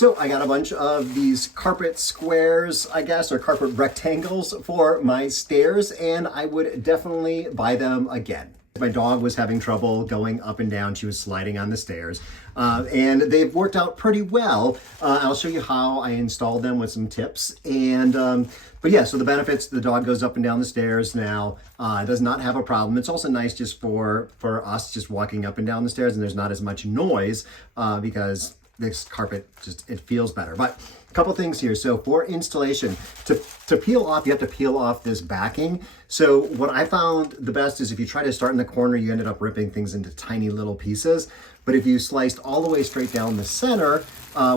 So I got a bunch of these carpet squares, I guess, or carpet rectangles for my stairs, and I would definitely buy them again. My dog was having trouble going up and down. She was sliding on the stairs, and they've worked out pretty well. I'll show you how I installed them with some tips. But yeah, so the benefits, the dog goes up and down the stairs now, does not have a problem. It's also nice just for us just walking up and down the stairs, and there's not as much noise because this carpet it feels better. But a couple things here. So for installation, to peel off, you have to peel off this backing. So what I found the best is if you try to start in the corner, you ended up ripping things into tiny little pieces. But if you sliced all the way straight down the center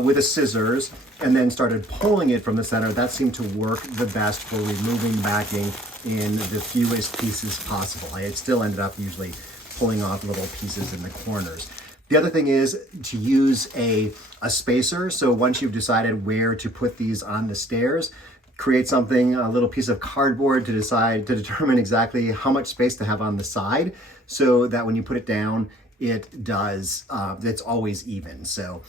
with a scissors and then started pulling it from the center, that seemed to work the best for removing backing in the fewest pieces possible. I still ended up usually pulling off little pieces in the corners. The other thing is to use a spacer. So once you've decided where to put these on the stairs, create something, a little piece of cardboard to determine exactly how much space to have on the side, so that when you put it down, it's always even. So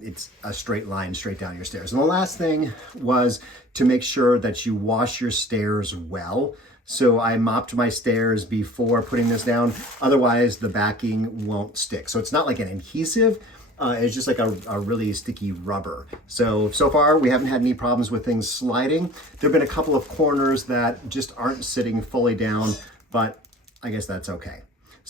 it's a straight line straight down your stairs. And the last thing was to make sure that you wash your stairs well. So I mopped my stairs before putting this down. Otherwise, the backing won't stick. So it's not like an adhesive. It's just like a really sticky rubber. So far, we haven't had any problems with things sliding. There have been a couple of corners that just aren't sitting fully down, but I guess that's okay.